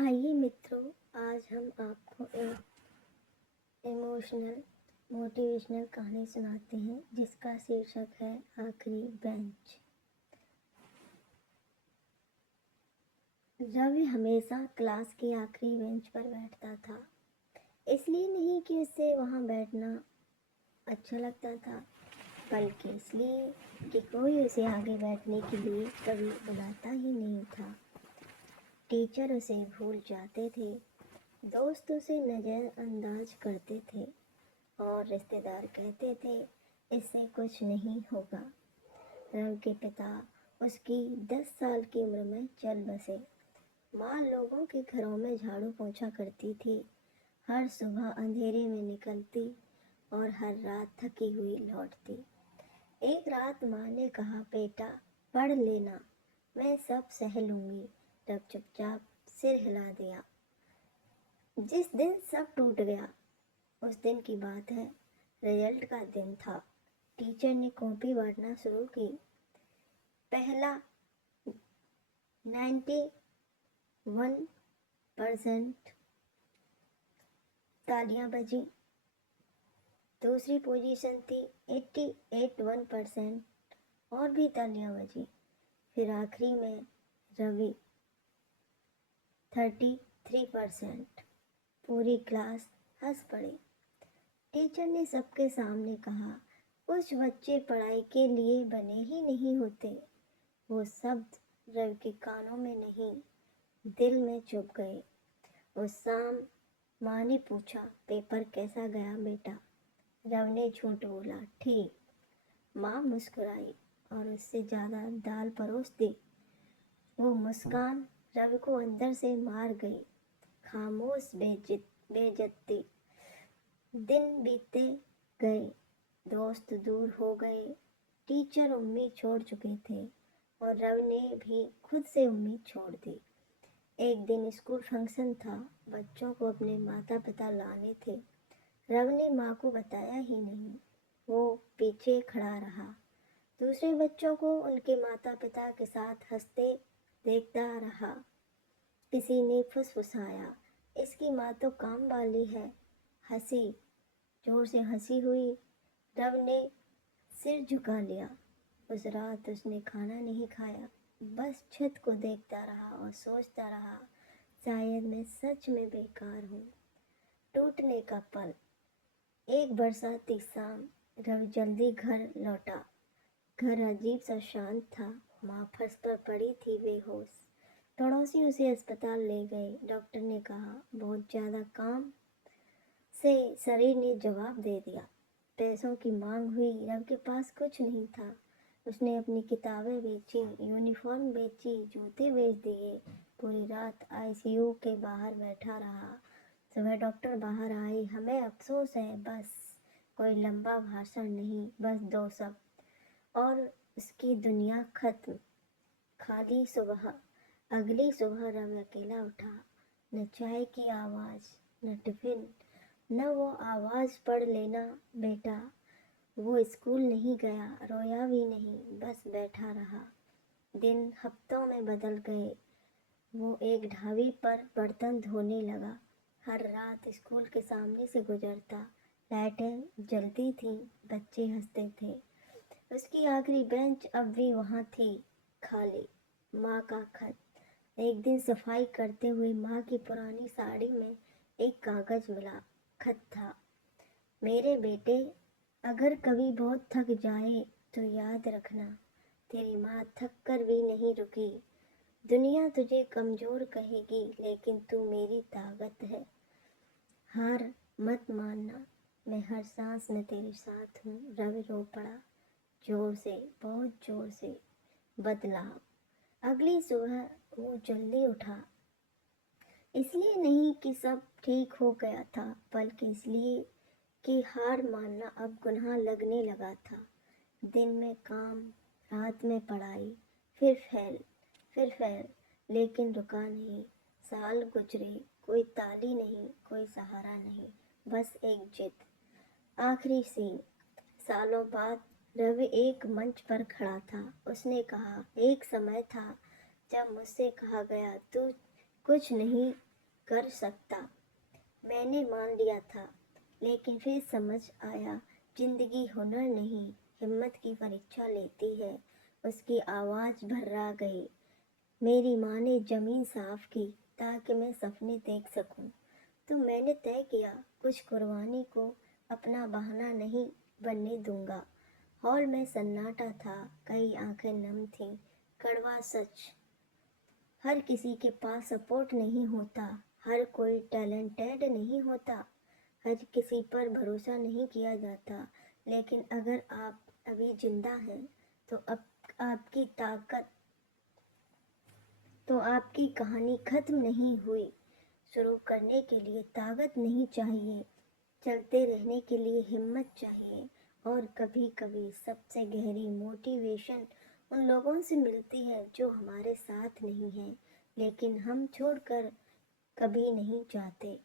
आइए मित्रों, आज हम आपको एक इमोशनल मोटिवेशनल कहानी सुनाते हैं जिसका शीर्षक है आखिरी बेंच। रवि हमेशा क्लास की आखिरी बेंच पर बैठता था। इसलिए नहीं कि उसे वहां बैठना अच्छा लगता था, बल्कि इसलिए कि कोई उसे आगे बैठने के लिए कभी बुलाता ही नहीं था। टीचर उसे भूल जाते थे, दोस्त उसे नज़रअंदाज करते थे और रिश्तेदार कहते थे इससे कुछ नहीं होगा। रवि के पिता उसकी 10 साल की उम्र में चल बसे। माँ लोगों के घरों में झाड़ू पोंछा करती थी, हर सुबह अंधेरे में निकलती और हर रात थकी हुई लौटती। एक रात माँ ने कहा, बेटा पढ़ लेना, मैं सब सह लूंगी। तब चुपचाप सिर हिला दिया। जिस दिन सब टूट गया उस दिन की बात है। रिजल्ट का दिन था। टीचर ने कॉपी बांटना शुरू की। पहला 91% तालियां बजी। दूसरी पोजीशन थी 88% और भी तालियां बजी। फिर आखिरी में रवि 33%। पूरी क्लास हंस पड़ी। टीचर ने सबके सामने कहा, कुछ बच्चे पढ़ाई के लिए बने ही नहीं होते। वो शब्द रवि के कानों में नहीं, दिल में चुभ गए। उस शाम माँ ने पूछा, पेपर कैसा गया बेटा? रवि ने झूठ बोला, ठीक। माँ मुस्कुराई और उससे ज़्यादा दाल परोस दी। वो मुस्कान रवि को अंदर से मार गई। खामोश बेइज्जती। दिन बीते गए, दोस्त दूर हो गए, टीचर उम्मीद छोड़ चुके थे और रवि ने भी खुद से उम्मीद छोड़ दी। एक दिन स्कूल फंक्शन था, बच्चों को अपने माता पिता लाने थे। रवि ने माँ को बताया ही नहीं। वो पीछे खड़ा रहा, दूसरे बच्चों को उनके माता पिता के साथ हंसते देखता रहा। किसी ने फुसफुसाया, इसकी माँ तो काम वाली है। हंसी, जोर से हंसी हुई। रवि ने सिर झुका लिया। उस रात उसने खाना नहीं खाया, बस छत को देखता रहा और सोचता रहा, शायद मैं सच में बेकार हूँ। टूटने का पल। एक बरसाती शाम रवि जल्दी घर लौटा। घर अजीब सा शांत था। माँ फर्श पर पड़ी थी बेहोश। पड़ोसी उसे अस्पताल ले गए। डॉक्टर ने कहा, बहुत ज़्यादा काम से शरीर ने जवाब दे दिया। पैसों की मांग हुई। रवि के पास कुछ नहीं था। उसने अपनी किताबें बेची, यूनिफॉर्म बेची, जूते बेच दिए। पूरी रात आईसीयू के बाहर बैठा रहा। सुबह डॉक्टर बाहर आए, हमें अफसोस है, बस। कोई लंबा भाषण नहीं, बस दो शब्द और उसकी दुनिया खत्म। खाली सुबह। अगली सुबह रवि अकेला उठा। न चाय की आवाज़, न टिफिन, न वो आवाज़, पढ़ लेना बेटा। वो स्कूल नहीं गया, रोया भी नहीं, बस बैठा रहा। दिन हफ्तों में बदल गए। वो एक ढाबे पर बर्तन धोने लगा। हर रात स्कूल के सामने से गुजरता। लाइटें जलती थीं, बच्चे हंसते थे। उसकी आखिरी बेंच अब भी वहाँ थी, खाली। माँ का खत। एक दिन सफाई करते हुए माँ की पुरानी साड़ी में एक कागज़ मिला। खत था, मेरे बेटे, अगर कभी बहुत थक जाए तो याद रखना, तेरी माँ थक कर भी नहीं रुकी। दुनिया तुझे कमज़ोर कहेगी, लेकिन तू मेरी ताकत है। हार मत मानना, मैं हर सांस में तेरे साथ हूँ। रवि रो पड़ा, जोर से, बहुत जोर से। बदलाव। अगली सुबह वो जल्दी उठा। इसलिए नहीं कि सब ठीक हो गया था, बल्कि इसलिए कि हार मानना अब गुनाह लगने लगा था। दिन में काम, रात में पढ़ाई, फिर फेल, लेकिन रुका नहीं। साल गुजरे, कोई ताली नहीं, कोई सहारा नहीं, बस एक जिद। आखिरी सीन। सालों बाद रवि एक मंच पर खड़ा था। उसने कहा, एक समय था जब मुझसे कहा गया, तू कुछ नहीं कर सकता। मैंने मान लिया था, लेकिन फिर समझ आया जिंदगी हुनर नहीं हिम्मत की परीक्षा लेती है। उसकी आवाज़ भर्रा गई। मेरी माँ ने ज़मीन साफ की ताकि मैं सपने देख सकूं। तो मैंने तय किया कुछ कुर्बानी को अपना बहाना नहीं बनने दूंगा। हॉल में सन्नाटा था, कई आंखें नम थीं। कड़वा सच, हर किसी के पास सपोर्ट नहीं होता, हर कोई टैलेंटेड नहीं होता, हर किसी पर भरोसा नहीं किया जाता। लेकिन अगर आप अभी जिंदा हैं तो अब आपकी ताकत तो आपकी कहानी खत्म नहीं हुई। शुरू करने के लिए ताकत नहीं चाहिए, चलते रहने के लिए हिम्मत चाहिए। और कभी कभी सबसे गहरी मोटिवेशन उन लोगों से मिलती है जो हमारे साथ नहीं हैं, लेकिन हम छोड़कर कभी नहीं जाते।